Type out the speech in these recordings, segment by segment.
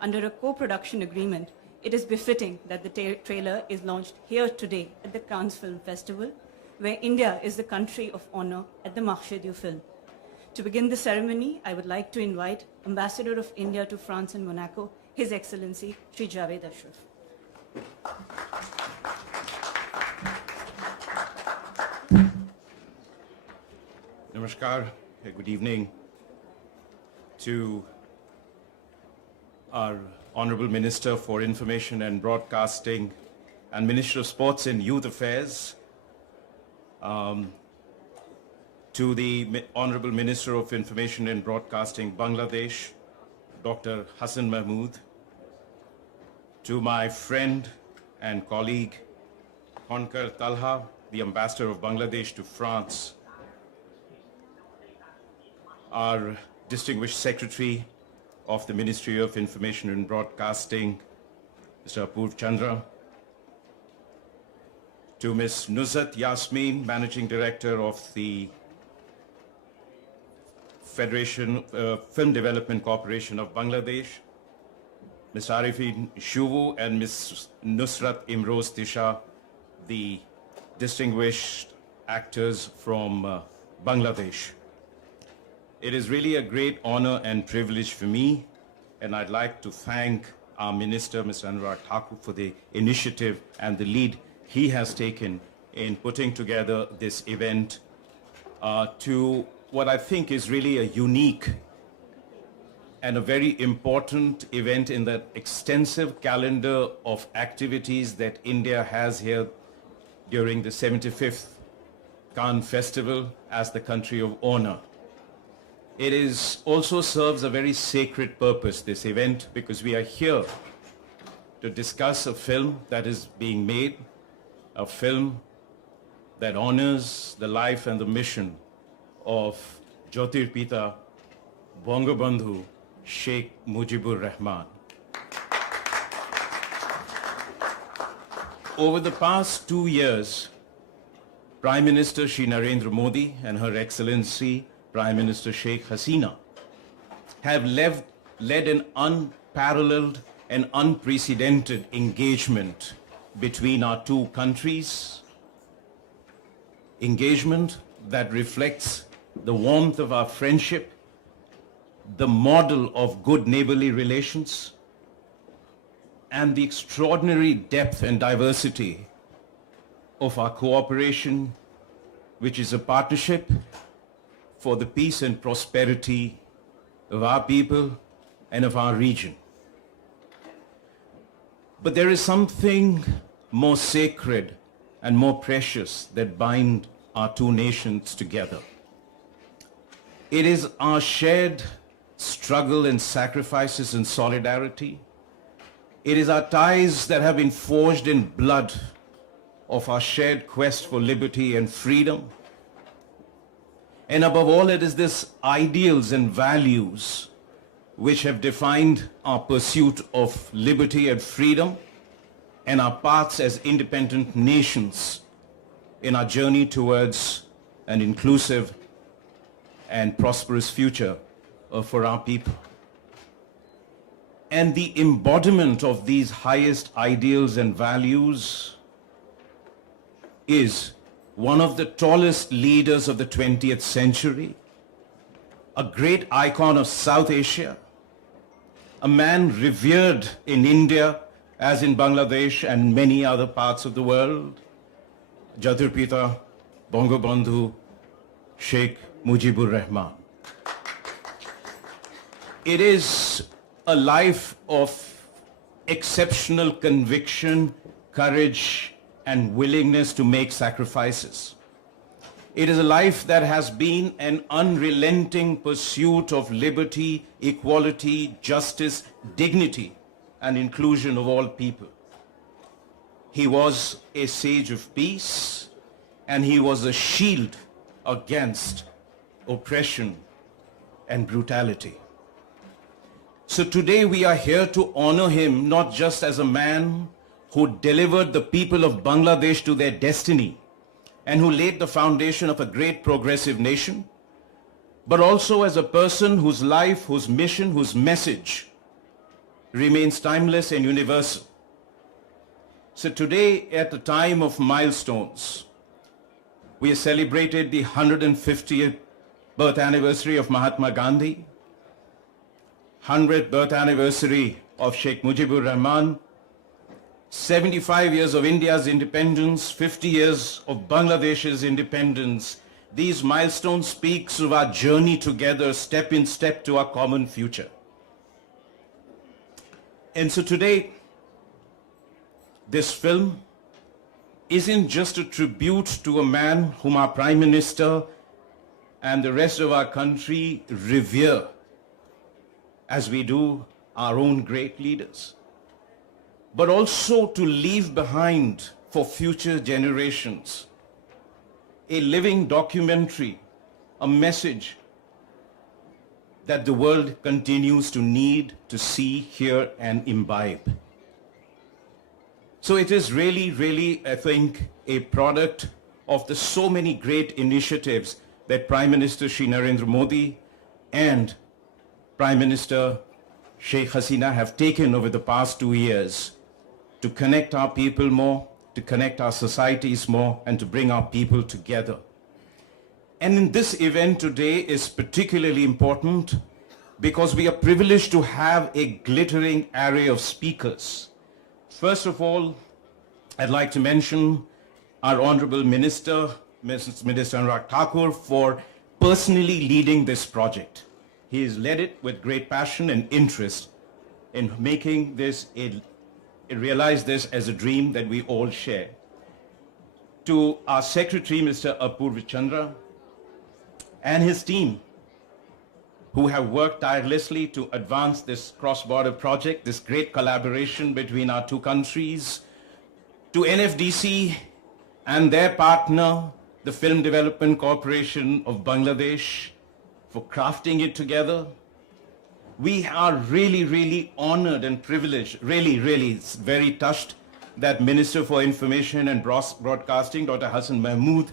under a co-production agreement, it is befitting that the trailer is launched here today at the Cannes Film Festival, where India is the country of honor at the Marché du Film. To begin the ceremony, I would like to invite Ambassador of India to France and Monaco, His Excellency Shri Javed Ashraf. Namaskar, good evening to our Honorable Minister for Information and Broadcasting and Minister of Sports and Youth Affairs, to the Honorable Minister of Information and Broadcasting, Bangladesh, Dr. Hassan Mahmood, to my friend and colleague, Honkar Talha, the Ambassador of Bangladesh to France, our distinguished Secretary of the Ministry of Information and Broadcasting, Mr. Apurv Chandra, to Ms. Nuzhat Yasmin, Managing Director of the Federation Film Development Corporation of Bangladesh, Ms. Arifin Shuvu, and Ms. Nusrat Imroz Tisha, the distinguished actors from Bangladesh. It is really a great honor and privilege for me, and I'd like to thank our Minister, Mr. Anurag Thakur, for the initiative and the lead he has taken in putting together this event to what I think is really a unique and a very important event in the extensive calendar of activities that India has here during the 75th Cannes Festival as the country of honor. It also serves a very sacred purpose, this event, because we are here to discuss a film that is being made, a film that honors the life and the mission of Jyotirpita Bangabandhu Sheikh Mujibur Rahman. Over the past 2 years, Prime Minister Shri Narendra Modi and Her Excellency Prime Minister Sheikh Hasina have led an unparalleled and unprecedented engagement between our two countries, engagement that reflects the warmth of our friendship, the model of good neighborly relations, and the extraordinary depth and diversity of our cooperation, which is a partnership for the peace and prosperity of our people and of our region. But there is something more sacred and more precious that bind our two nations together. It is our shared struggle and sacrifices and solidarity. It is our ties that have been forged in blood of our shared quest for liberty and freedom. And above all, it is these ideals and values which have defined our pursuit of liberty and freedom and our paths as independent nations in our journey towards an inclusive and prosperous future for our people. And the embodiment of these highest ideals and values is one of the tallest leaders of the 20th century, a great icon of South Asia, a man revered in India as in Bangladesh and many other parts of the world, Jyotirpita Bangabandhu Sheikh Mujibur Rahman. It is a life of exceptional conviction, courage, and willingness to make sacrifices. It is a life that has been an unrelenting pursuit of liberty, equality, justice, dignity, and inclusion of all people. He was a sage of peace, and he was a shield against oppression and brutality. So today we are here to honor him not just as a man who delivered the people of Bangladesh to their destiny and who laid the foundation of a great progressive nation, but also as a person whose life, whose mission, whose message remains timeless and universal. So today, at the time of milestones, we have celebrated the 150th birth anniversary of Mahatma Gandhi, 100th birth anniversary of Sheikh Mujibur Rahman, 75 years of India's independence, 50 years of Bangladesh's independence. These milestones speak of our journey together, step in step to our common future. And so today, this film isn't just a tribute to a man whom our Prime Minister and the rest of our country revere, as we do our own great leaders, but also to leave behind for future generations a living documentary, a message that the world continues to need to see, hear, and imbibe. So it is really, I think, a product of the so many great initiatives that Prime Minister Shri Narendra Modi and Prime Minister Sheikh Hasina have taken over the past 2 years to connect our people more, to connect our societies more, and to bring our people together. And in this event today is particularly important because we are privileged to have a glittering array of speakers. First of all, I'd like to mention our Honorable Minister, Minister Anurag Thakur, for personally leading this project. He has led it with great passion and interest in making this realize this as a dream that we all share. To our Secretary, Mr. Apurva Chandra, and his team, who have worked tirelessly to advance this cross-border project, this great collaboration between our two countries, to NFDC and their partner, the Film Development Corporation of Bangladesh, for crafting it together. We are really honored and privileged, really very touched that Minister for Information and Broadcasting, Dr. Hassan Mahmood,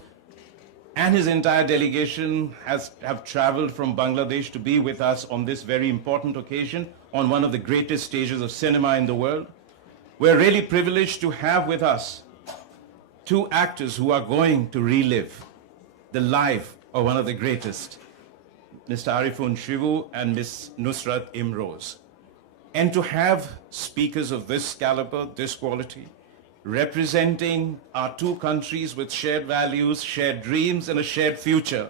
and his entire delegation have traveled from Bangladesh to be with us on this very important occasion on one of the greatest stages of cinema in the world. We're really privileged to have with us two actors who are going to relive the life of one of the greatest, Mr. Arifun Shivu and Ms. Nusrat Imroz. And to have speakers of this caliber, this quality, representing our two countries with shared values, shared dreams, and a shared future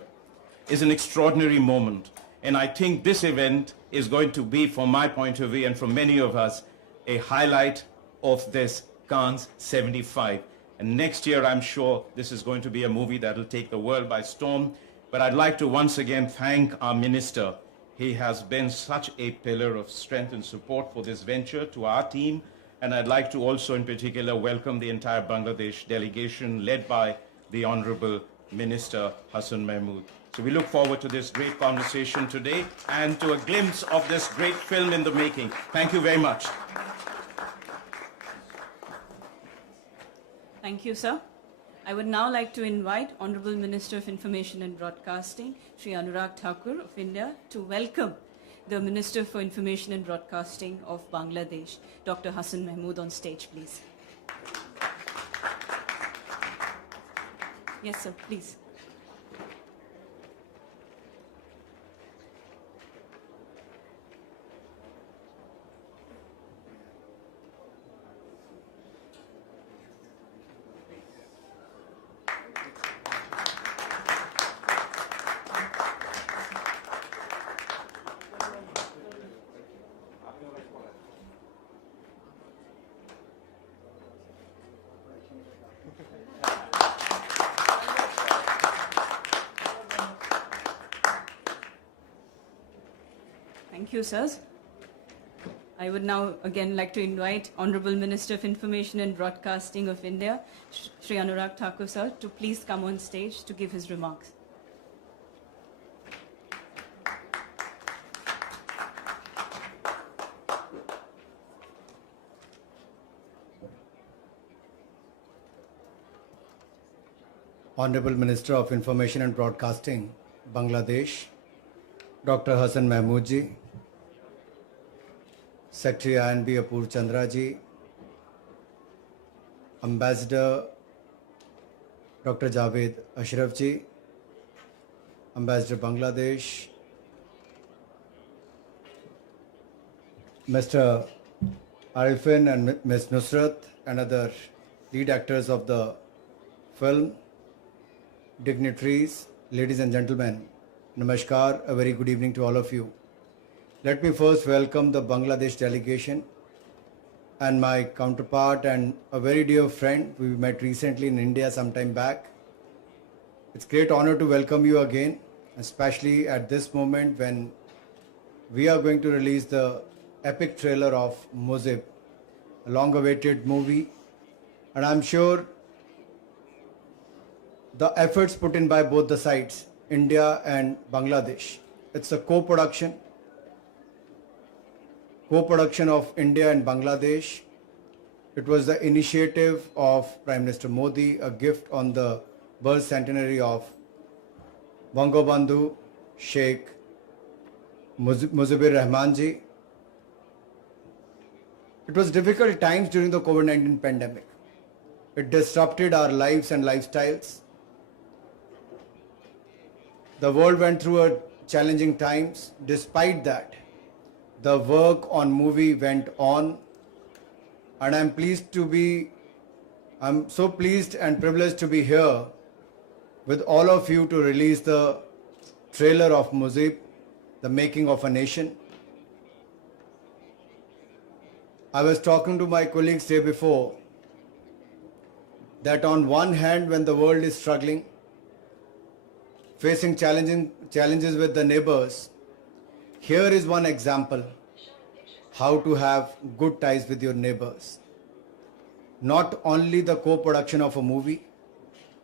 is an extraordinary moment. And I think this event is going to be, from my point of view and from many of us, a highlight of this Cannes 75. And next year, I'm sure this is going to be a movie that will take the world by storm. But I'd like to once again thank our minister. He has been such a pillar of strength and support for this venture, to our team. And I'd like to also in particular welcome the entire Bangladesh delegation led by the Honorable Minister Hassan Mahmood. So we look forward to this great conversation today and to a glimpse of this great film in the making. Thank you very much. Thank you, sir. I would now like to invite Honorable Minister of Information and Broadcasting, Shri Anurag Thakur of India, to welcome the Minister for Information and Broadcasting of Bangladesh, Dr. Hassan Mahmood, on stage, please. Yes, sir, please. Thank you, sirs. I would now again like to invite Honorable Minister of Information and Broadcasting of India, Shri Anurag Thakur, sir, to please come on stage to give his remarks. Honorable Minister of Information and Broadcasting, Bangladesh, Dr. Hassan Mahmood ji, Secretary INB Apur Chandra ji, Ambassador Dr. Javed Ashraf ji, Ambassador Bangladesh, Mr. Arifin and Ms. Nusrat and other lead actors of the film, dignitaries, ladies and gentlemen, Namaskar, a very good evening to all of you. Let me first welcome the Bangladesh delegation and my counterpart and a very dear friend we met recently in India some time back. It's a great honor to welcome you again, especially at this moment when we are going to release the epic trailer of MUJIB, a long-awaited movie, and I'm sure the efforts put in by both the sides, India and Bangladesh. It's a co-production of India and Bangladesh. It was the initiative of Prime Minister Modi, a gift on the birth centenary of Bangabandhu Sheikh Mujibur Rahman ji. It was difficult times during the COVID-19 pandemic. It disrupted our lives and lifestyles. The world went through a challenging times. Despite that, the work on movie went on, and I'm so pleased and privileged to be here with all of you to release the trailer of MUJIB, The Making of a Nation. I was talking to my colleagues day before that on one hand, when the world is struggling, facing challenges with the neighbors, here is one example how to have good ties with your neighbors. Not only the co-production of a movie,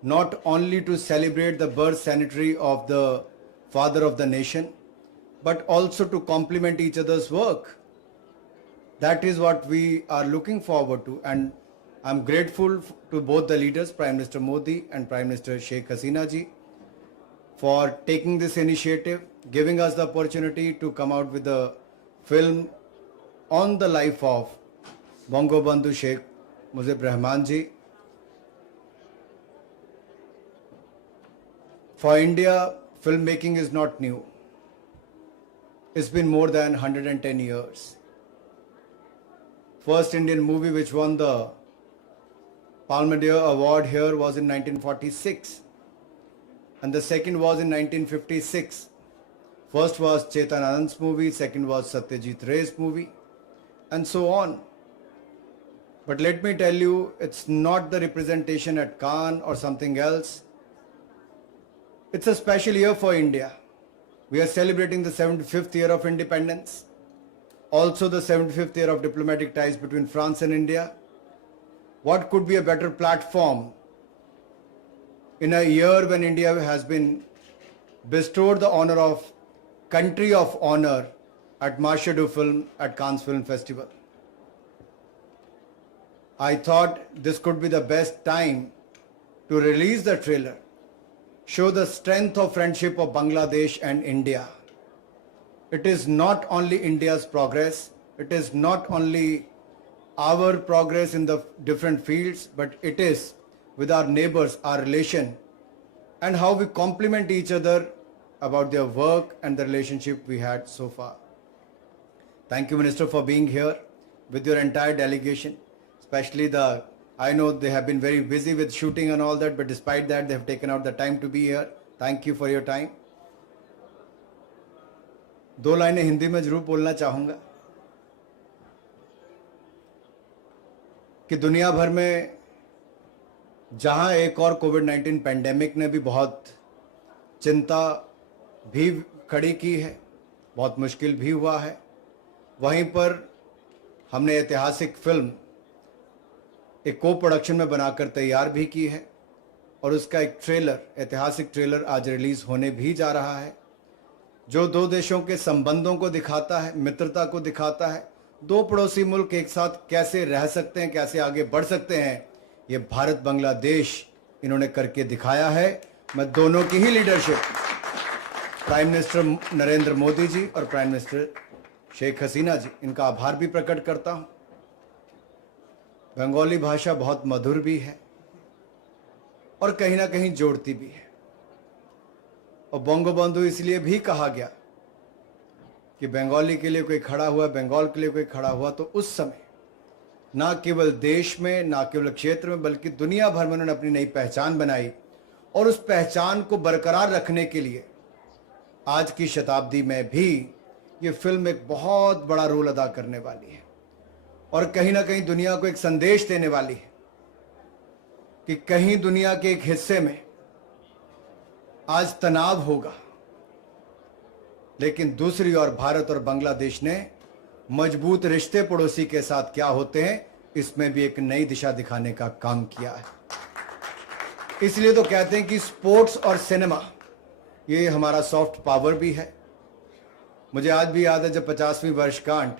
not only to celebrate the birth centenary of the father of the nation, but also to complement each other's work. That is what we are looking forward to, and I'm grateful to both the leaders, Prime Minister Modi and Prime Minister Sheikh Hasina ji, for taking this initiative, giving us the opportunity to come out with a film on the life of Bangabandhu Sheikh Mujibur Rahman ji. For India, filmmaking is not new. It's been more than 110 years. First Indian movie which won the Palme d'Or award here was in 1946. And the second was in 1956. First was Chetan Anand's movie, second was Satyajit Ray's movie, and so on. But let me tell you, it's not the representation at Cannes or something else. It's a special year for India. We are celebrating the 75th year of independence, also the 75th year of diplomatic ties between France and India. What could be a better platform in a year when India has been bestowed the honor of Country of Honor at Marché du Film at Cannes Film Festival? I thought this could be the best time to release the trailer, show the strength of friendship of Bangladesh and India. It is not only India's progress, it is not only our progress in the different fields, but it is with our neighbors, our relation, and how we complement each other about their work and the relationship we had so far. Thank you, Minister, for being here with your entire delegation, especially I know they have been very busy with shooting and all that, but despite that, they have taken out the time to be here. Thank you for your time. दो लाइनें हिंदी में जरूर बोलना चाहूँगा कि दुनिया भर में जहां एक और कोविड-19 पैंडेमिक ने भी बहुत चिंता भी खड़ी की है, बहुत मुश्किल भी हुआ है, वहीं पर हमने ऐतिहासिक फिल्म एक को प्रोडक्शन में बनाकर तैयार भी की है और उसका एक ट्रेलर, ऐतिहासिक ट्रेलर आज रिलीज होने भी जा रहा है, जो दो देशों के संबंधों को दिखाता है, मित्रता को दिखाता है, दो पड़ोसी मुल्क एक साथ कैसे रह सकते हैं, कैसे आगे बढ़ सकते हैं, ये भारत बांग्लादेश इन्होंने करके दिखाया है। मैं दोनों की ही leadership, prime minister Narendra Modi ji और प्राइम मिनिस्टर शेख हसीना जी, इनका आभार भी प्रकट करता हूँ। बंगाली भाषा बहुत मधुर भी है और कहीं ना कहीं जोड़ती भी है। और बंगबंधु इसलिए भी कहा गया कि बंगाली के लिए कोई खड़ा हुआ, बंगाल के लिए कोई खड़ा हुआ, तो उस समय ना केवल देश में, ना केवल क्षेत्र में, बल्कि दुनिया भर में उन्होंने अपनी नई पहचान बनाई। और उस पहचान को बरकरार रखने के लिए आज की शताब्दी में भी ये फिल्म एक बहुत बड़ा रोल अदा करने वाली है और कहीं ना कहीं दुनिया को एक संदेश देने वाली है कि कहीं दुनिया के एक हिस्से में आज तनाव होगा, लेकिन दूसरी ओर भारत और बांग्लादेश ने मजबूत रिश्ते पड़ोसी के साथ क्या होते हैं, इसमें भी एक नई दिशा दिखाने का काम किया है। इसलिए तो कहते हैं कि स्पोर्ट्स और सिनेमा ये हमारा सॉफ्ट पावर भी है। मुझे आज भी याद है जब 50वीं वर्षगांठ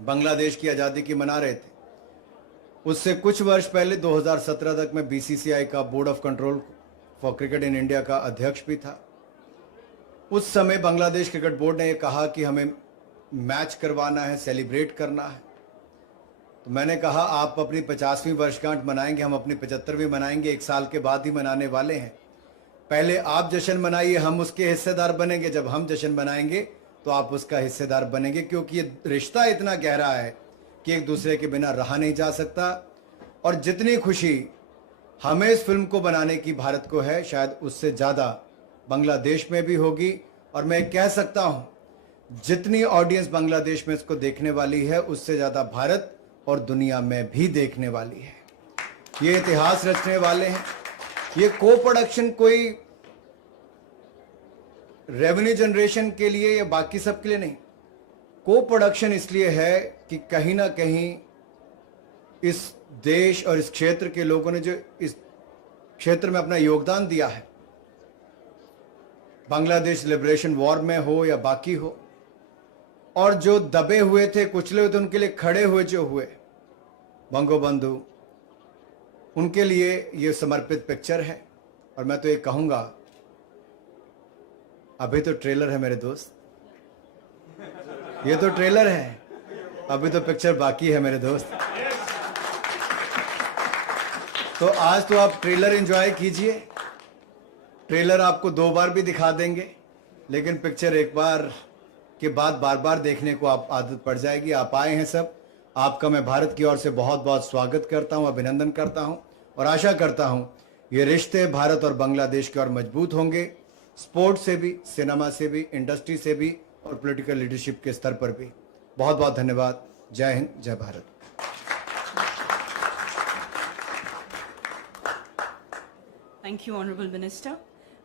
बांग्लादेश की आज़ादी की मना रहे थे, उससे कुछ वर्ष पहले 2017 तक मैं बीसीसीआई का board of control for cricket in India का अध्यक्ष भी था। उस समय बांग्लादेश क्रिकेट बोर्ड ने यह कहा कि हमें मैच करवाना है, सेलिब्रेट करना है। तो मैंने कहा आप अपनी 50वीं वर्षगांठ मनाएंगे, हम अपनी 75वीं मनाएंगे, एक साल के बाद ही मनाने वाले हैं। पहले आप जश्न मनाइए, हम उसके हिस्सेदार बनेंगे। जब हम जश्न मनाएंगे तो आप उसका हिस्सेदार बनेंगे, क्योंकि ये रिश्ता इतना गहरा है कि एक दूसरे के बिना रहा नहीं जा सकता। और जितनी खुशी हमें इस फिल्म को बनाने की भारत को है, शायद उससे ज़्यादा बांग्लादेश में भी होगी। और मैं कह सकता हूँ जितनी ऑडियंस बांग्लादेश में इसको देखने वाली है, उससे ज़्यादा भारत और दुनिया में भी देखने वाली है। ये इतिहास रचने वाले हैं। ये को प्रोडक्शन कोई रेवेन्यू जनरेशन के लिए या बाकी सब के लिए नहीं, को प्रोडक्शन इसलिए है कि कहीं ना कहीं इस देश और इस क्षेत्र के लोगों ने जो इस क्षेत्र में अपना योगदान दिया है, बांग्लादेश लिबरेशन वॉर में हो या बाकी हो, और जो दबे हुए थे, कुचले हुए थे, उनके लिए खड़े हुए जो हुए बंगबंधु, उनके लिए ये समर्पित पिक्चर है। और मैं तो ये कहूँगा, अभी तो ट्रेलर है मेरे दोस्त, ये तो ट्रेलर है, अभी तो पिक्चर बाकी है मेरे दोस्त। तो आज तो आप ट्रेलर एंजॉय कीजिए। ट्रेलर आपको 2 बार भी दिखा देंगे, लेकिन पिक्चर एक बार के बाद बार बार देखने को आप आदत पड़ जाएगी। आप आए हैं सब, आपका मैं भारत की ओर से बहुत बहुत स्वागत करता हूं, अभिनंदन करता हूं और आशा करता हूं ये रिश्ते भारत और बांग्लादेश की ओर मजबूत होंगे, स्पोर्ट्स से भी, सिनेमा से भी, इंडस्ट्री से भी और पॉलिटिकल लीडरशिप के स्तर पर भी। बहुत बहुत धन्यवाद। जय हिंद, जय Bharat. Thank you, Honorable Minister.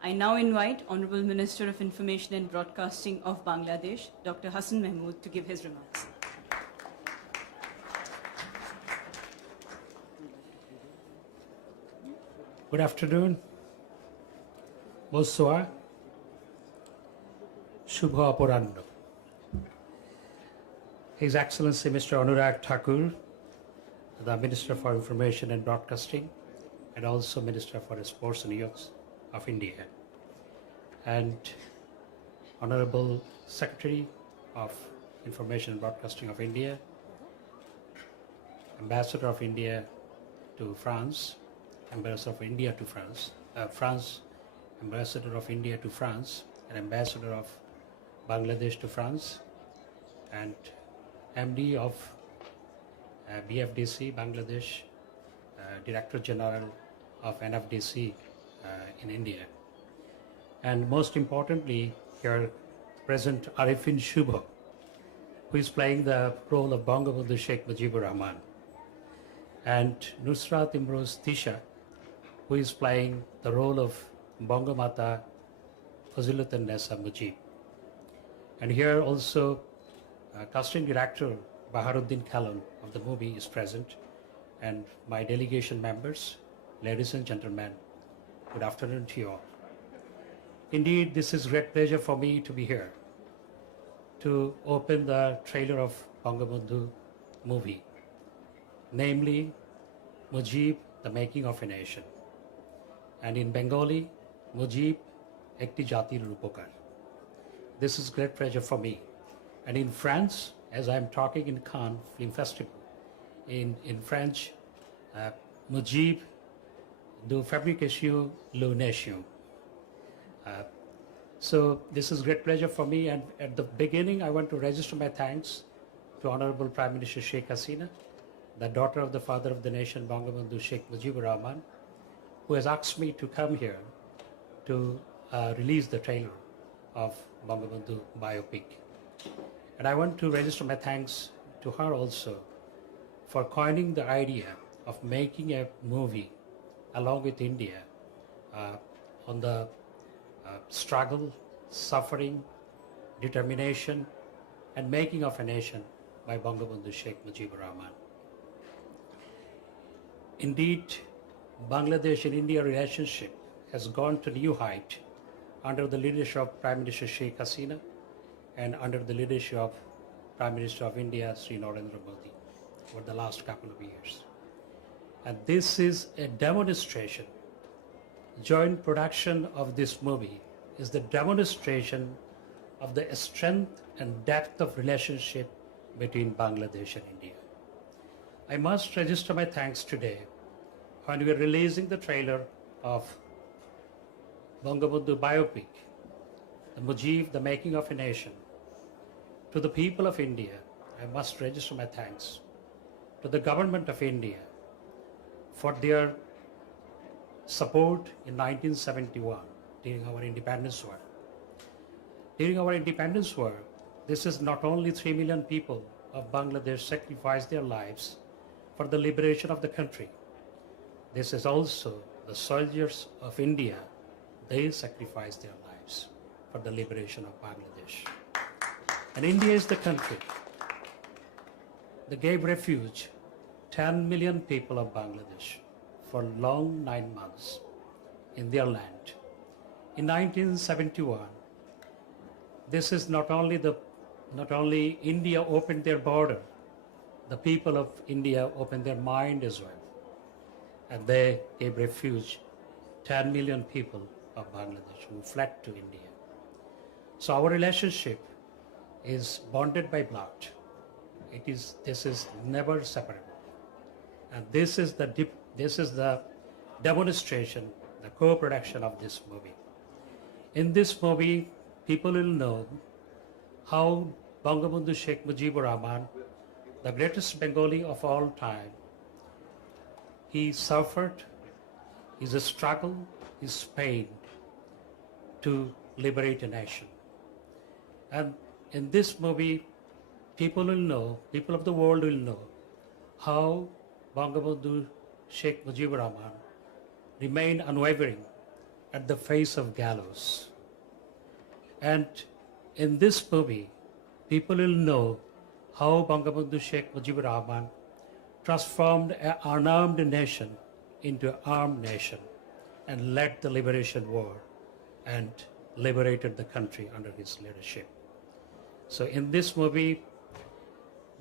I now invite Honorable Minister of Information and Broadcasting of Bangladesh, Dr. Hassan Mahmood, to give his remarks. Good afternoon. Bonsoir. Shubha Apurando. His Excellency Mr. Anurag Thakur, the Minister for Information and Broadcasting, and also Minister for Sports and Youth of India, and Honorable Secretary of Information and Broadcasting of India, Ambassador of India to France, Ambassador of India to France, Ambassador of India to France, and Ambassador of Bangladesh to France, and MD of BFDC Bangladesh, Director General of NFDC in India, and most importantly here present Arifin Shubho, who is playing the role of Bangabandhu Sheikh Mujibur Rahman, and Nusrat Imroz Tisha, who is playing the role of Bangamata Faziluddin Nessa Mujib. And here also casting director Baharuddin Khalon of the movie is present, and my delegation members, ladies and gentlemen, good afternoon to you all. Indeed, this is great pleasure for me to be here to open the trailer of Bangabandhu movie, namely MUJIB, the making of a nation, and in Bengali, MUJIB, Ekti Jatir Rupokar. This is great pleasure for me, And in France, as I'm talking in Cannes Film Festival, in French, MUJIB de fabrication le nation. So this is great pleasure for me, and at the beginning I want to register my thanks to Honorable Prime Minister Sheikh Hasina, the daughter of the father of the nation, Bangabandhu Sheikh Mujibur Rahman, who has asked me to come here to release the trailer of Bangabandhu biopic. And I want to register my thanks to her also for coining the idea of making a movie along with India on the struggle, suffering, determination, and making of a nation by Bangabandhu Sheikh Mujibur Rahman. Indeed, Bangladesh and India relationship has gone to new height under the leadership of Prime Minister Sheikh Hasina and under the leadership of Prime Minister of India, Sri Narendra Modi, over the last couple of years. And this is a demonstration. Joint production of this movie is the demonstration of the strength and depth of relationship between Bangladesh and India. I must register my thanks today when we are releasing the trailer of Bangabandhu biopic, the MUJIB, the making of a nation. To the people of India, I must register my thanks. To the government of India for their support in 1971 during our independence war. During our independence war, this is not only 3 million people of Bangladesh sacrificed their lives for the liberation of the country. This is also the soldiers of India. They sacrificed their lives for the liberation of Bangladesh. And India is the country that gave refuge 10 million people of Bangladesh for long 9 months in their land. In 1971, this is not only India opened their border, the people of India opened their mind as well. And they gave refuge 10 million people of Bangladesh who fled to India. So our relationship is bonded by blood. This is never separable. And this is the demonstration, the co-production of this movie. In this movie, people will know how Bangabandhu Sheikh Mujibur Rahman, the greatest Bengali of all time, he suffered, his struggle, his pain to liberate a nation. And in this movie, people of the world will know how Bangabandhu Sheikh Mujibur Rahman remained unwavering at the face of gallows. And in this movie, people will know how Bangabandhu Sheikh Mujibur Rahman transformed an unarmed nation into an armed nation and led the liberation war and liberated the country under his leadership. So in this movie,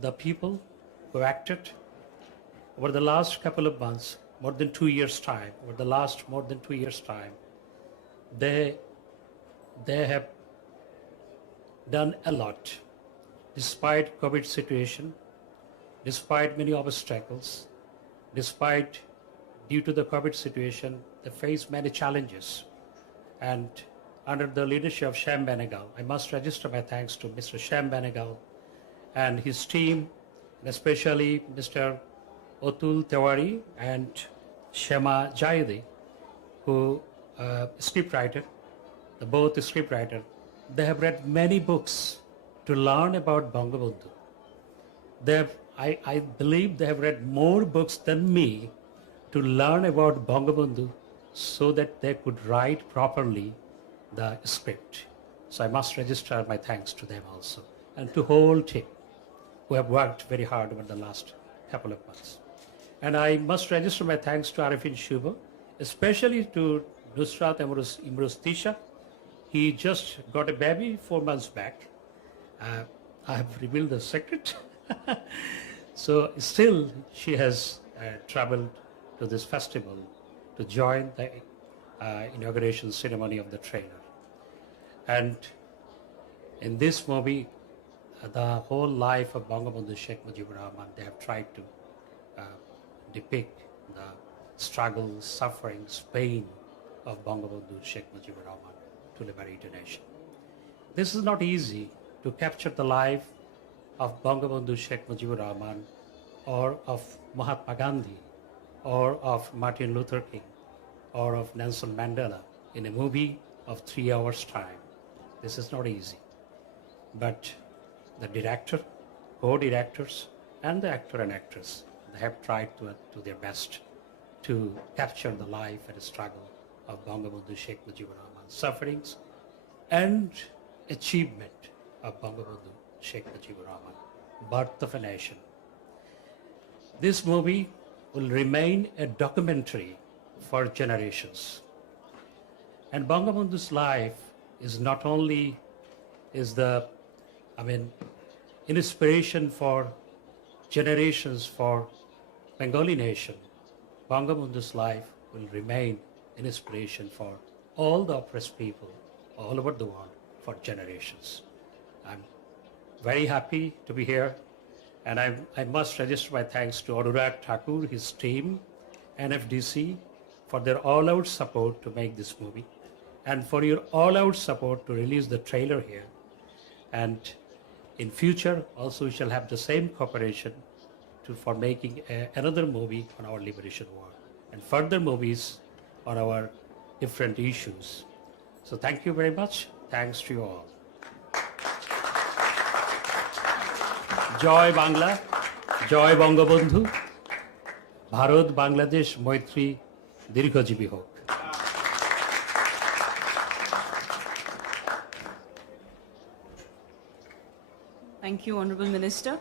the people who acted over the last couple of months, more than 2 years' time, they have done a lot. Despite COVID situation, despite many obstacles, due to the COVID situation, they face many challenges. And under the leadership of Shyam Benegal, I must register my thanks to Mr. Shyam Benegal and his team, and especially Mr. Otul Tewari and Shema Jaidi, who scriptwriter, both scriptwriter. They have read many books to learn about Bangabandhu. I believe they have read more books than me to learn about Bangabandhu so that they could write properly the script. So I must register my thanks to them also, and to whole team who have worked very hard over the last couple of months. And I must register my thanks to Arifin Shubo, especially to Nusrat Imroz Tisha. He just got a baby 4 months back. I have revealed the secret. So still she has traveled to this festival to join the inauguration ceremony of the trailer. And in this movie, the whole life of Bangabandhu Sheikh Mujibur Rahman. They have tried to depict the struggles, sufferings, pain of Bangabandhu Sheikh Mujibur Rahman to liberate a nation. This is not easy to capture the life of Bangabandhu Sheikh Mujibur Rahman or of Mahatma Gandhi or of Martin Luther King or of Nelson Mandela in a movie of 3 hours time. This is not easy. But the director, co-directors, and the actor and actress, they have tried to their best to capture the life and struggle of Bangabandhu Sheikh Mujibur Rahman's sufferings and achievement of Bangabandhu Sheikh Mujibur Rahman, birth of a nation. This movie will remain a documentary for generations. And Bangabandhu's life is not only inspiration for generations for Bengali nation. Bangabandhu's life will remain an inspiration for all the oppressed people all over the world for generations. I'm very happy to be here, and I must register my thanks to Anurag Thakur, his team, NFDC, for their all-out support to make this movie, and for your all-out support to release the trailer here. And in future, also we shall have the same cooperation for making another movie on our liberation war and further movies on our different issues. So thank you very much. Thanks to you all. জয় বাংলা, জয় বঙ্গবন্ধু, ভারত বাংলাদেশ মৈত্রী দীর্ঘজীবী হোক। Thank you, Honorable Minister.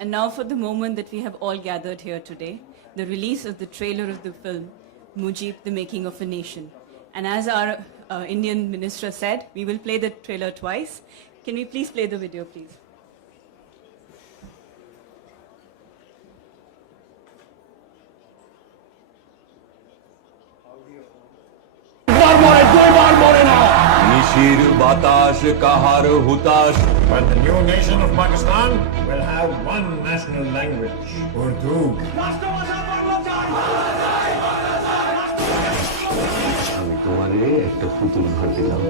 And now for the moment that we have all gathered here today, the release of the trailer of the film, MUJIB, The Making of a Nation. And as our Indian Minister said, we will play the trailer twice. Can we please play the video, please? নিশির বাতাস কাহার হুতাশ But the new nation of Pakistan will have one national language, Urdu. আমি তোমারে একটা পুতুল ঘর দিলাম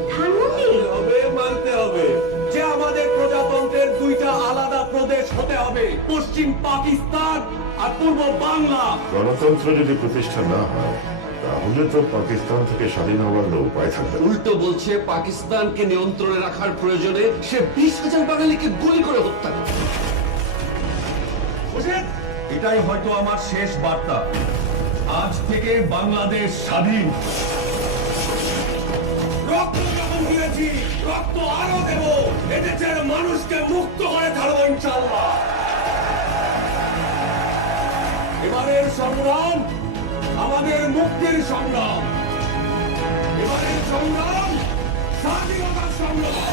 হবে মানতে হবে যে আমাদের প্রজাতন্ত্রের দুইটা আলাদা প্রদেশ হতে হবে, পশ্চিম পাকিস্তান আর পূর্ব বাংলা। গণতন্ত্র যদি প্রতিষ্ঠা না হয় তাহলে তো পাকিস্তান থেকে স্বাধীন হওয়ার উপায় থাকবে না। উল্টো বলছে পাকিস্তানকে নিয়ন্ত্রণে রাখার প্রয়োজনে সে 20,000 বাঙালিকে গুলি করে হত্যা করে। এটাই হয়তো আমার শেষ বার্তা। আজ থেকে বাংলাদেশ স্বাধীন। রক্ত যখন দিয়েছি, রক্ত আরো দেব। এদেশের মানুষকে মুক্ত করে ছাড়বো ইনশাআল্লাহ। এবারের সংগ্রাম আমাদের মুক্তির সংগ্রাম, এবারের সংগ্রাম স্বাধীনতার সংগ্রাম।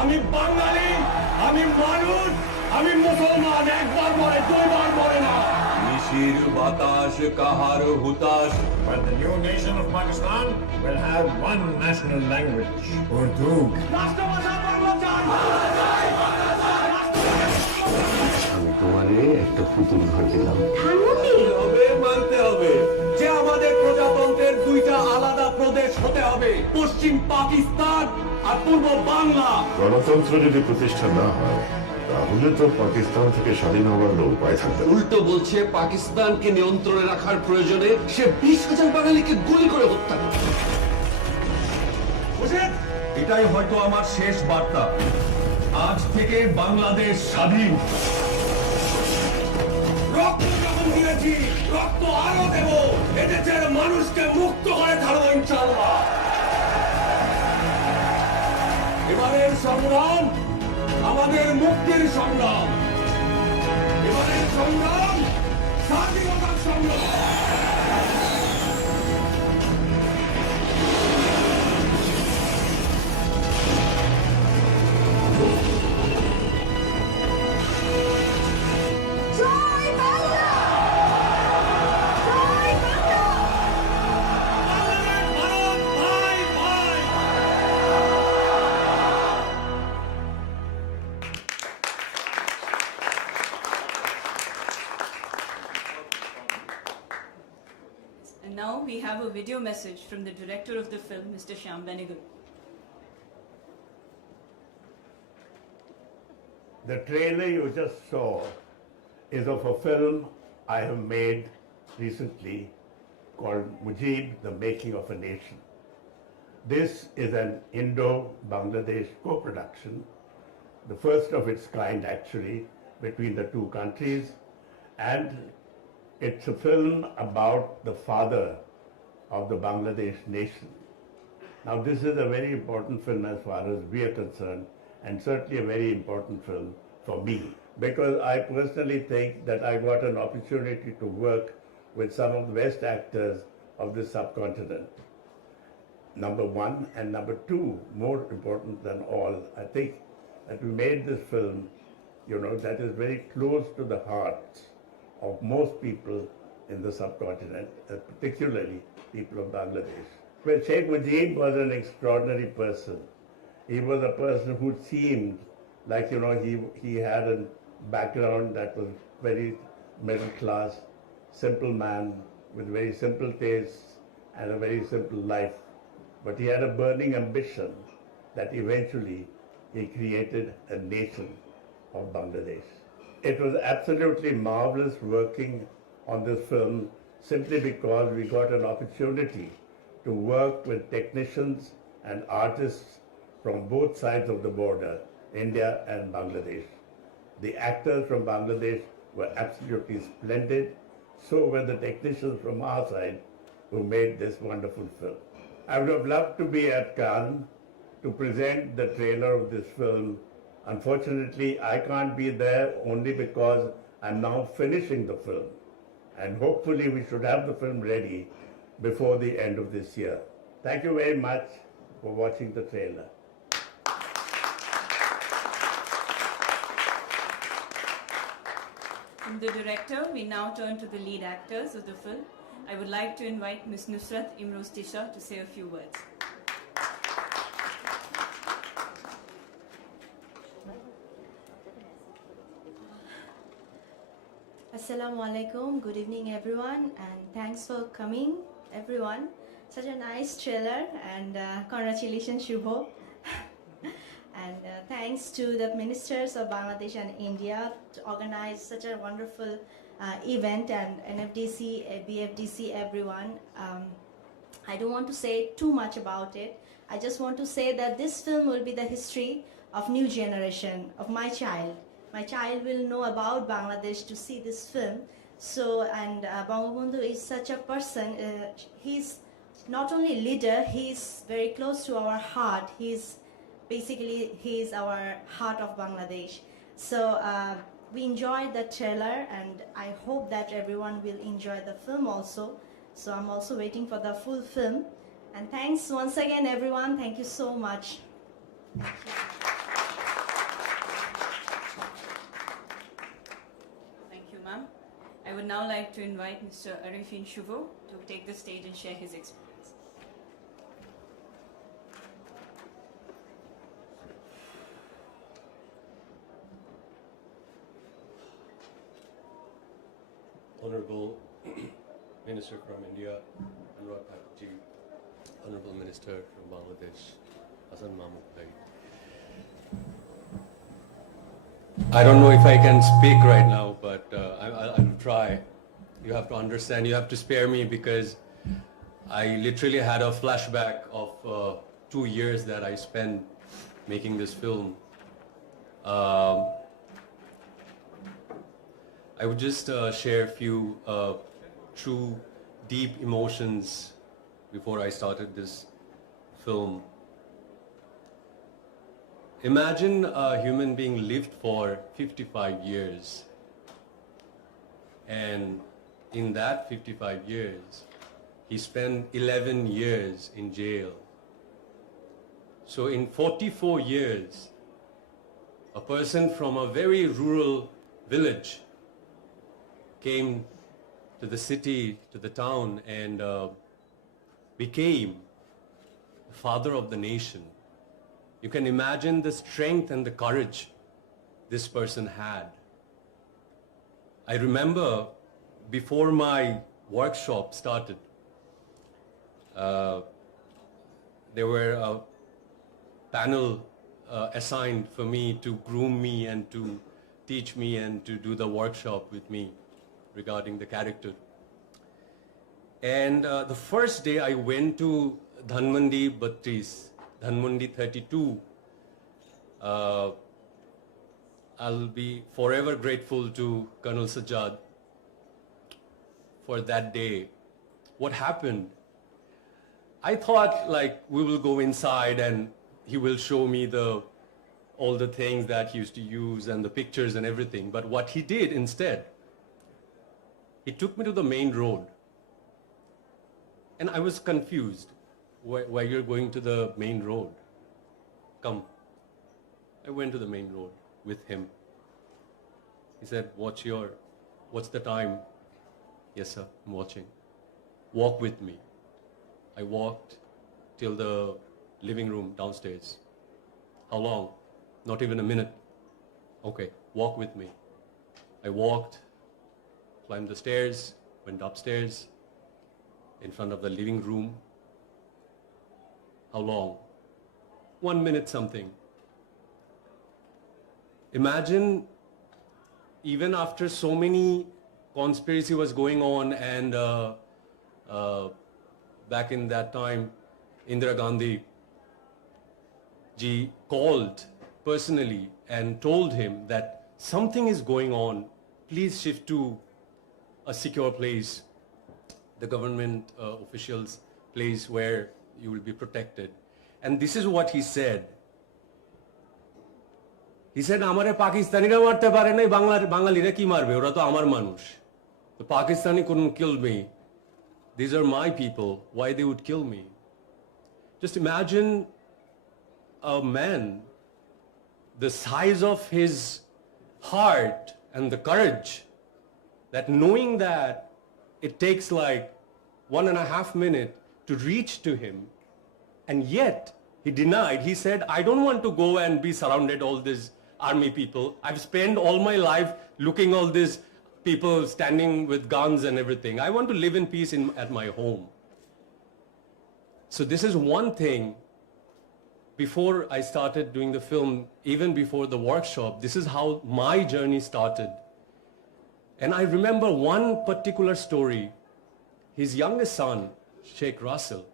আমি বাঙালি, আমি মানুষ, আমি মুসলমান, একবার মরে দুইবার মরে না। নিশির বাতাস কাহার হুতাশ But the new nation of Pakistan will have one national language, Urdu. রাষ্ট্রভাষা বাংলা চাই। আমি তোমারে একটা পুতুল ঘর দিলাম হবে মানতে হবে যে আমাদের প্রজাতন্ত্রের দুইটা আলাদা প্রদেশ হতে হবে, পশ্চিম পাকিস্তান আর পূর্ব বাংলা। গণতন্ত্র যদি প্রতিষ্ঠা না হয় তাহলে তো পাকিস্তান থেকে স্বাধীন হওয়ার উপায় থাকবে না। উল্টো বলছে পাকিস্তানকে নিয়ন্ত্রণে রাখার প্রয়োজনে সে 20,000 বাঙালিকে গুলি করে হত্যা করে। এটাই হয়তো আমার শেষ বার্তা। আজ থেকে বাংলাদেশ স্বাধীন। রক্ত যখন দিয়েছি, রক্ত আরো দেব। এদেশের মানুষকে মুক্ত করে ছাড়বো ইনশাআল্লাহ। এবারের সংগ্রাম আমাদের মুক্তির সংগ্রাম, এবারের সংগ্রাম স্বাধীনতার সংগ্রাম। And now we have a video message from the director of the film, Mr. Shyam Benegal. The trailer you just saw is of a film I have made recently called MUJIB, The Making of a Nation. This is an Indo-Bangladesh co-production, the first of its kind actually between the two countries, and it's a film about the father of the Bangladesh nation. Now this is a very important film as far as we are concerned, and certainly a very important film for me, because I personally think that I got an opportunity to work with some of the best actors of this subcontinent. Number one, and number two, more important than all, I think that we made this film, that is very close to the hearts of most people in the subcontinent, particularly people of Bangladesh. Well, Sheikh Mujib was an extraordinary person. He was a person who seemed like, he had a background that was very middle class, simple man with very simple tastes and a very simple life. But he had a burning ambition that eventually he created a nation of Bangladesh. It was absolutely marvelous working on this film simply because we got an opportunity to work with technicians and artists from both sides of the border, India and Bangladesh. The actors from Bangladesh were absolutely splendid, so were the technicians from our side who made this wonderful film. I would have loved to be at Cannes to present the trailer of this film. Unfortunately, I can't be there only because I'm now finishing the film. And hopefully we should have the film ready before the end of this year. Thank you very much for watching the trailer. From the director, we now turn to the lead actors of the film. I would like to invite Ms. Nusrat Imroz Tisha to say a few words. Assalamu alaikum, good evening everyone, and thanks for coming everyone. Such a nice trailer, and congratulations Shubho. And thanks to the ministers of Bangladesh and India to organize such a wonderful event, and NFDC, BFDC, everyone. I don't want to say too much about it. I just want to say that this film will be the history of new generation, of my child. My child will know about Bangladesh to see this film. So, and Bangabandhu is such a person, he's not only leader, he's very close to our heart. He's our heart of Bangladesh. So we enjoyed the trailer, and I hope that everyone will enjoy the film also. So I'm also waiting for the full film. And thanks once again everyone, thank you so much. I would now like to invite Mr. Arifin Shuvo to take the stage and share his experience. Honorable Minister from India, Anurag Thakurji, Honorable Minister from Bangladesh, Hasan Mahmood Bhai. I don't know if I can speak right now, but I'll try. You have to understand, you have to spare me because I literally had a flashback of 2 years that I spent making this film. I would just share a few true deep emotions before I started this film. Imagine a human being lived for 55 years, and in that 55 years, he spent 11 years in jail. So in 44 years, a person from a very rural village came to the city, to the town, and became the father of the nation. You can imagine the strength and the courage this person had. I remember before my workshop started, there were a panel assigned for me to groom me and to teach me and to do the workshop with me regarding the character. And the first day I went to Dhanmandi 32, Dhanmandi 32. I'll be forever grateful to Colonel Sajjad for that day. What happened? I thought like we will go inside and he will show me all the things that he used to use and the pictures and everything. But what he did instead, he took me to the main road. And I was confused. Why you're going to the main road? Come. I went to the main road with him. He said, what's the time? Yes, sir, I'm watching. Walk with me. I walked till the living room downstairs. How long? Not even a minute. Okay, walk with me. I walked, climbed the stairs, went upstairs, in front of the living room. How long? 1 minute something. Imagine, even after so many conspiracy was going on, and back in that time, Indira Gandhi ji called personally and told him that something is going on, please shift to a secure place, the government officials' place where you will be protected. And this is what he said. He said, "Amare Pakistanira marte pare nai, Bangalira ki marbe, ora to amar manush. The Pakistani couldn't kill me. These are my people. Why they would kill me?" Just imagine a man, the size of his heart and the courage, that knowing that it takes like 1.5 minutes to reach to him, and yet he denied. He said, "I don't want to go and be surrounded all these army people. I've spent all my life looking all these people standing with guns and everything. I want to live in peace at my home." So this is one thing. Before I started doing the film, even before the workshop, this is how my journey started. And I remember one particular story. His youngest son, Sheikh Russell,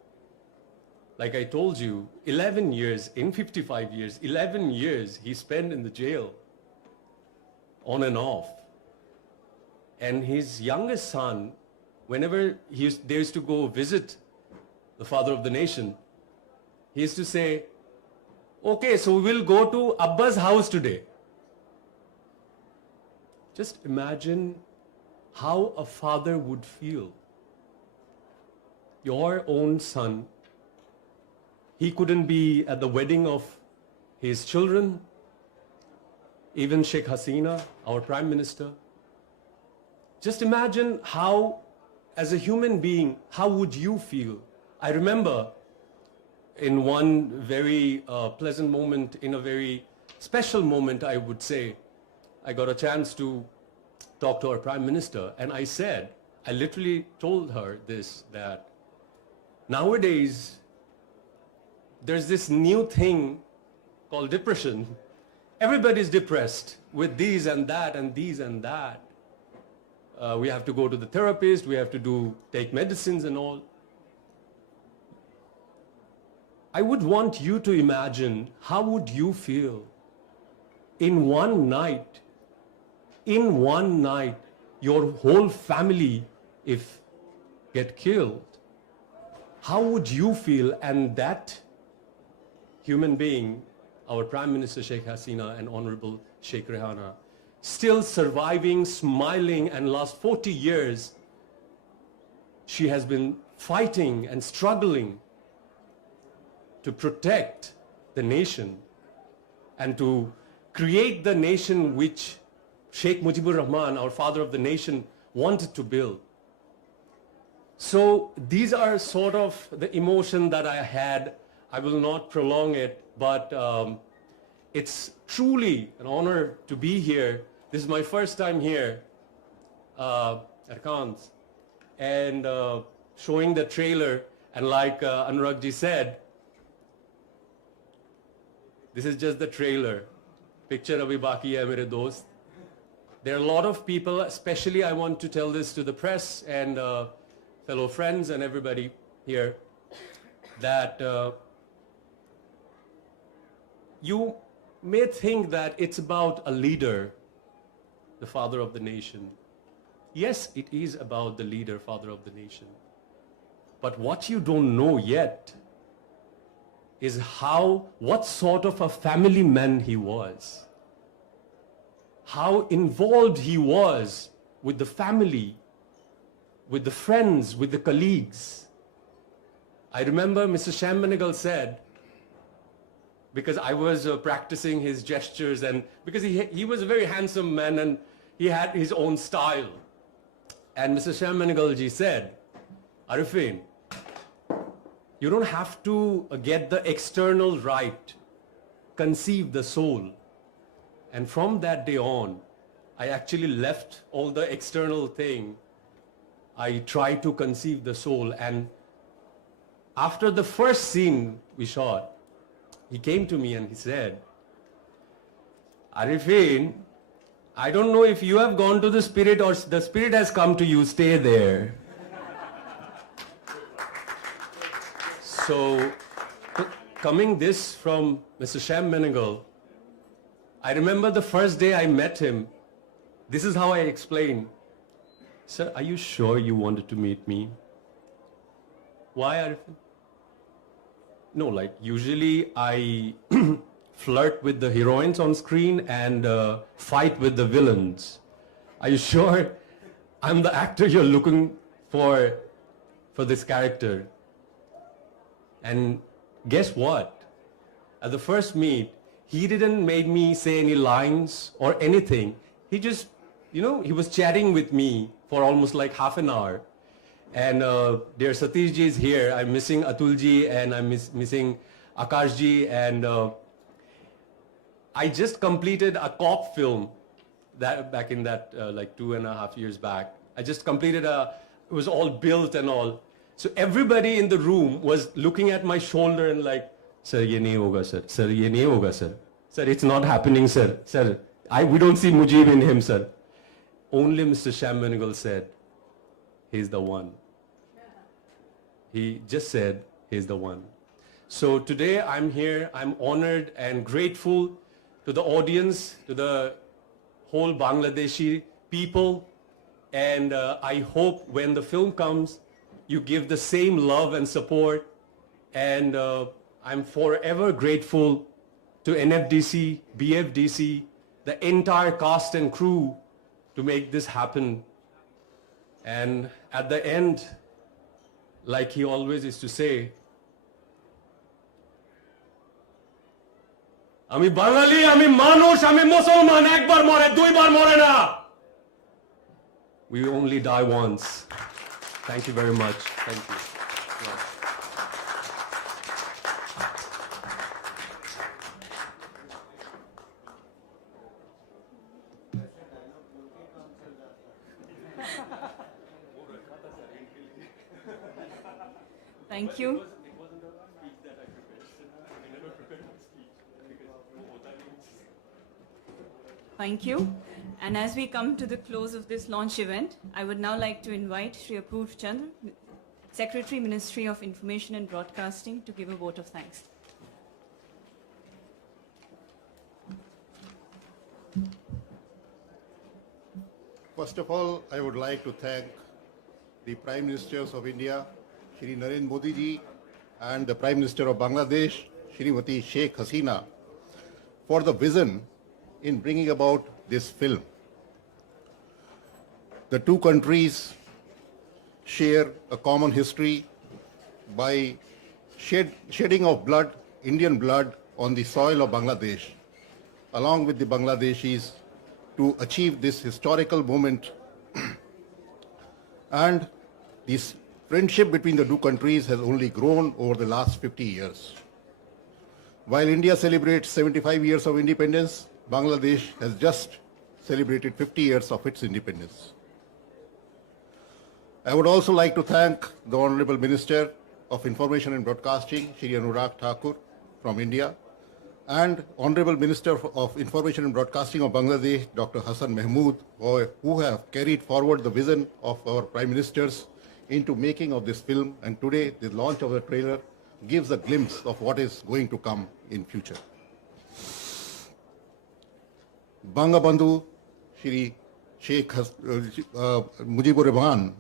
like I told you, 11 years, in 55 years, 11 years he spent in the jail, on and off. And his youngest son, whenever they used to go visit the father of the nation, he used to say, "Okay, so we'll go to Abba's house today." Just imagine how a father would feel. Your own son, he couldn't be at the wedding of his children, even Sheikh Hasina, our Prime Minister. Just imagine how, as a human being, how would you feel? I remember in one very pleasant moment, in a very special moment, I would say, I got a chance to talk to our Prime Minister, and I said, I literally told her this, that nowadays, there's this new thing called depression. Everybody's depressed with these and that and these and that. We have to go to the therapist, we have to take medicines and all. I would want you to imagine, how would you feel in one night, your whole family, if get killed? How would you feel? And that human being our Prime Minister Sheikh Hasina and Honorable Sheikh Rehana, still surviving, smiling, and last 40 years, she has been fighting and struggling to protect the nation and to create the nation which Sheikh Mujibur Rahman, our father of the nation, wanted to build. So these are sort of the emotion that I had. I will not prolong it, but it's truly an honor to be here. This is my first time here at Cannes, and showing the trailer, and like Anurag ji said, this is just the trailer. Picture abhi baki hai mere dost. There are a lot of people, especially I want to tell this to the press and fellow friends and everybody here, that you may think that it's about a leader, the father of the nation. Yes, it is about the leader, father of the nation. But what you don't know yet is what sort of a family man he was. How involved he was with the family, with the friends, with the colleagues. I remember Mr. Shyam Benegal said, because I was practicing his gestures, and because he was a very handsome man and he had his own style. And Mr. Shyam Benegal ji said, Arifin, you don't have to get the external right, conceive the soul. And from that day on, I actually left all the external thing. I tried to conceive the soul. And after the first scene we shot, he came to me and he said, Arifin, I don't know if you have gone to the spirit or the spirit has come to you, stay there. So, coming this from Mr. Shyam Benegal, I remember the first day I met him, this is how I explained. Sir, are you sure you wanted to meet me? Why, Arifin? No, like usually I flirt with the heroines on screen and fight with the villains. Are you sure I'm the actor you're looking for this character? And guess what? At the first meet, he didn't make me say any lines or anything. He just, he was chatting with me for almost like half an hour. And dear Satish ji is here. I'm missing Atul ji and I'm missing Akash ji. And I just completed a cop film back in that like 2.5 years back. I just completed it was all built and all. So everybody in the room was looking at my shoulder and like, sir, ye nahi hoga, sir. Sir, ye nahi hoga, sir. Sir, it's not happening, sir. Sir, we don't see Mujib in him, sir. Only Mr. Shyam Benegal said, he's the one. He just said, he's the one. So today I'm here, I'm honored and grateful to the audience, to the whole Bangladeshi people. And I hope when the film comes, you give the same love and support. And I'm forever grateful to NFDC, BFDC, the entire cast and crew to make this happen. And at the end, like he always used to say, Ami Bangali, Ami Manush, Ami Musalman, ekbar more, duibar more na. We only die once. Thank you very much. Thank you. Yeah. Thank you. Thank you. And as we come to the close of this launch event, I would now like to invite Shri Apurv Chandra, Secretary, Ministry of Information and Broadcasting, to give a vote of thanks. First of all, I would like to thank the Prime Ministers of India, Shri Narendra Modi ji, and the Prime Minister of Bangladesh, Shrimati Sheikh Hasina, for the vision in bringing about this film. The two countries share a common history by shedding of blood, Indian blood, on the soil of Bangladesh, along with the Bangladeshis, to achieve this historical moment. And this friendship between the two countries has only grown over the last 50 years. While India celebrates 75 years of independence, Bangladesh has just celebrated 50 years of its independence. I would also like to thank the Honorable Minister of Information and Broadcasting, Shri Anurag Thakur from India, and Honorable Minister of Information and Broadcasting of Bangladesh, Dr. Hassan Mahmood, who have carried forward the vision of our Prime Ministers into making of this film. And today, the launch of the trailer gives a glimpse of what is going to come in future. Bangabandhu Shri Sheikh Mujibur Rahman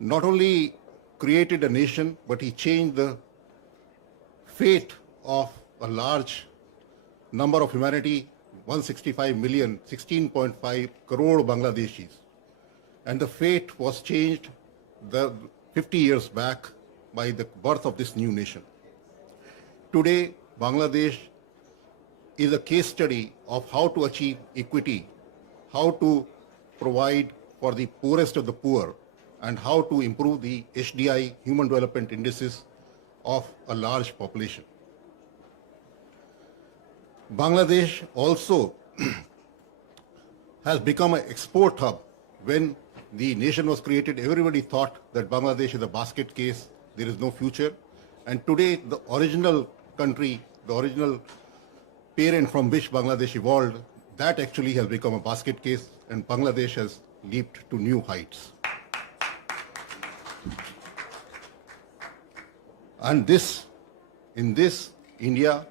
not only created a nation, but he changed the fate of a large number of humanity, 165 million, 16.5 crore Bangladeshis. And the fate was changed 50 years back by the birth of this new nation. Today, Bangladesh is a case study of how to achieve equity, how to provide for the poorest of the poor, and how to improve the HDI, Human Development Indices, of a large population. Bangladesh also has become an export hub. When the nation was created, everybody thought that Bangladesh is a basket case, there is no future. And today, the original country, the original parent from which Bangladesh evolved, that actually has become a basket case, and Bangladesh has leaped to new heights. And in this, India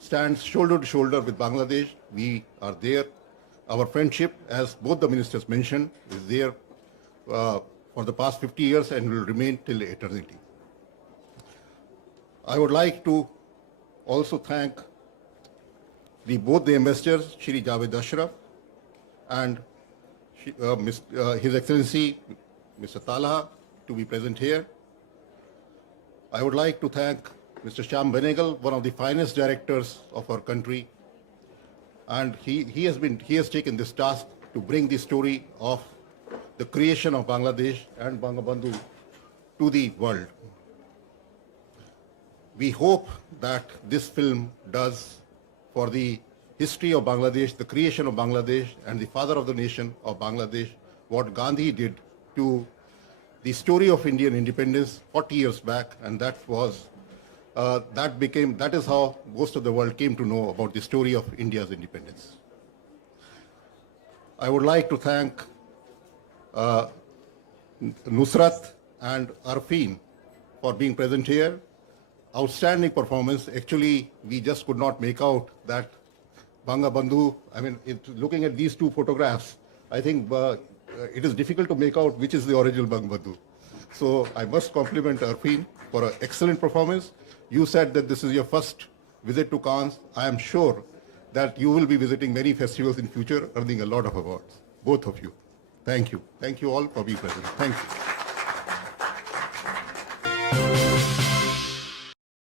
stands shoulder to shoulder with Bangladesh. We are there. Our friendship, as both the ministers mentioned, is there for the past 50 years and will remain till eternity. I would like to also thank both the ambassadors, Shri Javed Ashraf and His Excellency Mr. Talha, to be present here. I would like to thank Mr. Shyam Benegal, one of the finest directors of our country, and he has taken this task to bring the story of the creation of Bangladesh and Bangabandhu to the world. We hope that this film does for the history of Bangladesh, the creation of Bangladesh, and the father of the nation of Bangladesh, what Gandhi did to the story of Indian independence 40 years back, and that is how most of the world came to know about the story of India's independence. I would like to thank Nusrat and Arfin for being present here. Outstanding performance. Actually, we just could not make out that Bangabandhu. I mean, looking at these two photographs, I think it is difficult to make out which is the original Bangabandhu. So I must compliment Arfin for an excellent performance. You said that this is your first visit to Cannes. I am sure that you will be visiting many festivals in future, earning a lot of awards, both of you. Thank you. Thank you all for being present. Thank you.